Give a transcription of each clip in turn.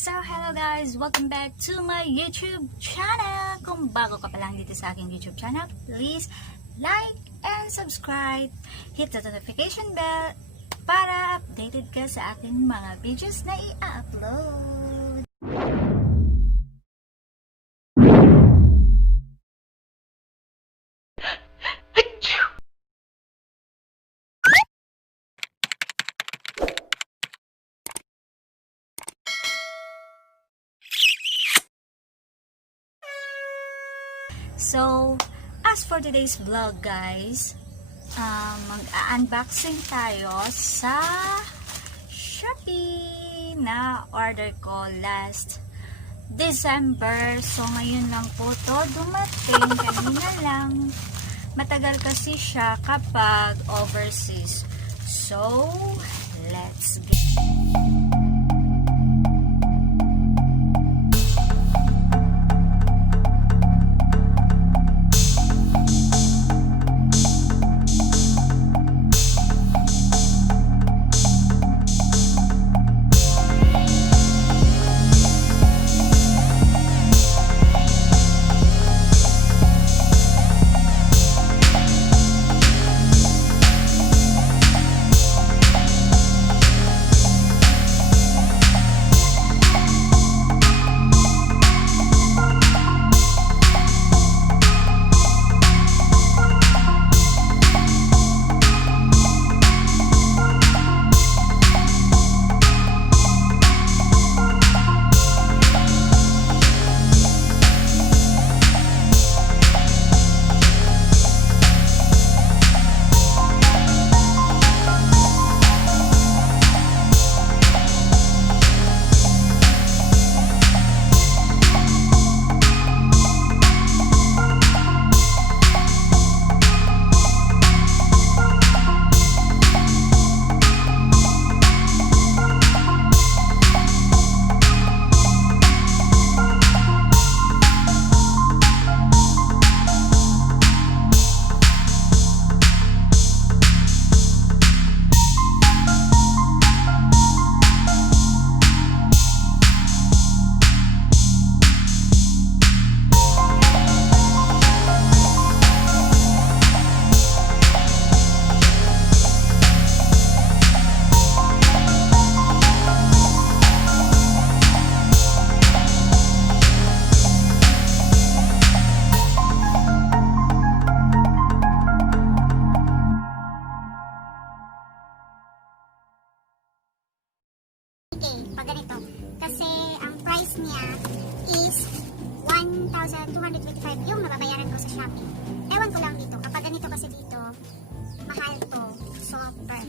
So, hello guys! Welcome back to my YouTube channel! Kung bago ka pa lang dito sa aking YouTube channel, please like and subscribe. Hit the notification bell para updated ka sa aking mga videos na i-upload. So, as for today's vlog guys, mag-unboxing tayo sa Shopee na order ko last December. So, ngayon lang po to dumating, kanina lang. Matagal kasi siya kapag overseas. So, let's get pag ganito. Kasi ang price niya is 1,225 yung nababayaran ko sa Shopee. Ewan ko lang dito. Kapag ganito kasi dito, mahal to. Super.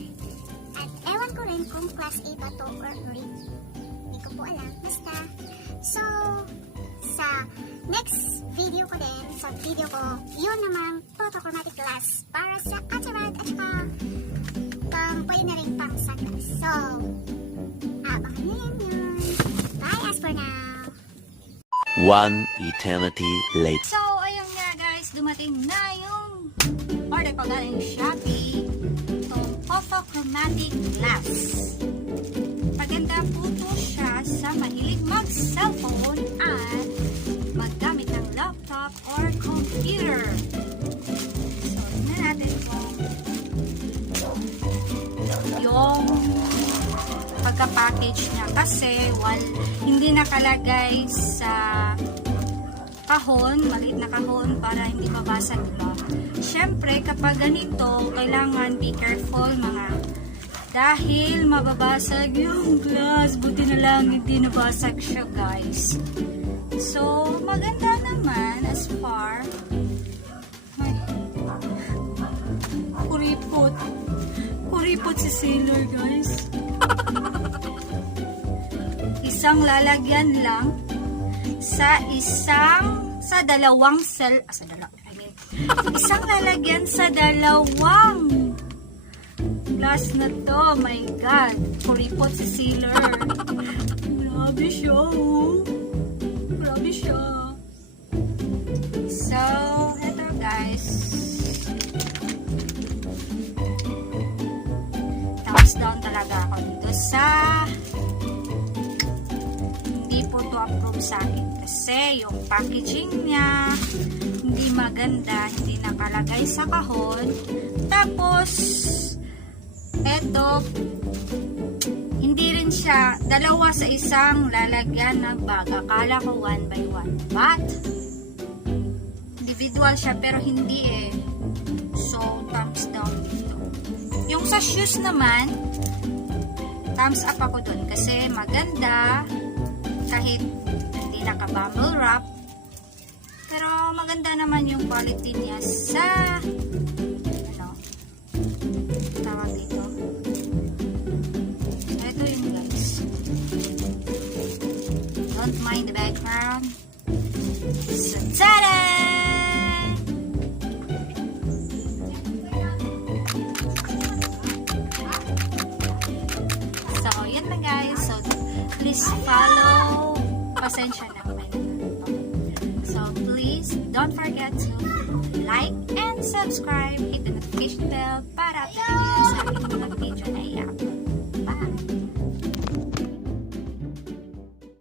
At ewan ko rin kung class A ba to or grade. Hindi ko po alam. Basta. So, sa next video ko din, sa video ko, yun namang photochromatic glass para sa Atarad at saka pwede na rin pang sunglass. So, abangan nyo yun. Bye as for now. One eternity later. So, ayun nga guys, dumating na yung order ko galing Shopee. Itong photochromatic glass. Maganda po to siya sa mahilig mag-cellphone at maggamit ng laptop or computer. So, tingnan natin kung yung pagka-package niya kasi hindi nakalagay sa kahon, maliit na kahon para hindi mabasag ito. Syempre, kapag ganito, kailangan be careful mga dahil mababasag yung glass. Buti na lang hindi nabasag siya guys. So, maganda naman as far. Ay, kuripot. Kuripot si Sailor guys. Isang lalagyan lang sa dalawang isang lalagyan sa dalawang glass na to. My God, kuripot si Sailor. Grabe siya, oh. Grabe siya. So, eto guys. Thumbs down talaga ako dito sa hindi po to approve sa akin kasi yung packaging niya hindi maganda, hindi nakalagay sa kahon. Tapos eto, hindi rin siya dalawa sa isang lalagyan ng bag. Akala ko 1 by 1, but individual siya pero hindi eh. So thumbs down dito. Yung sa shoes naman, thumbs up ako dun kasi maganda kahit hindi naka-bubble wrap, pero maganda naman yung quality niya sa ano tawag dito. Ito yun guys, don't mind the background. So tada! So yun na guys, so please follow, pasensya na may nanonood. So please don't forget to like and subscribe, hit the notification bell para update kayo sa aking mga video na i-upload.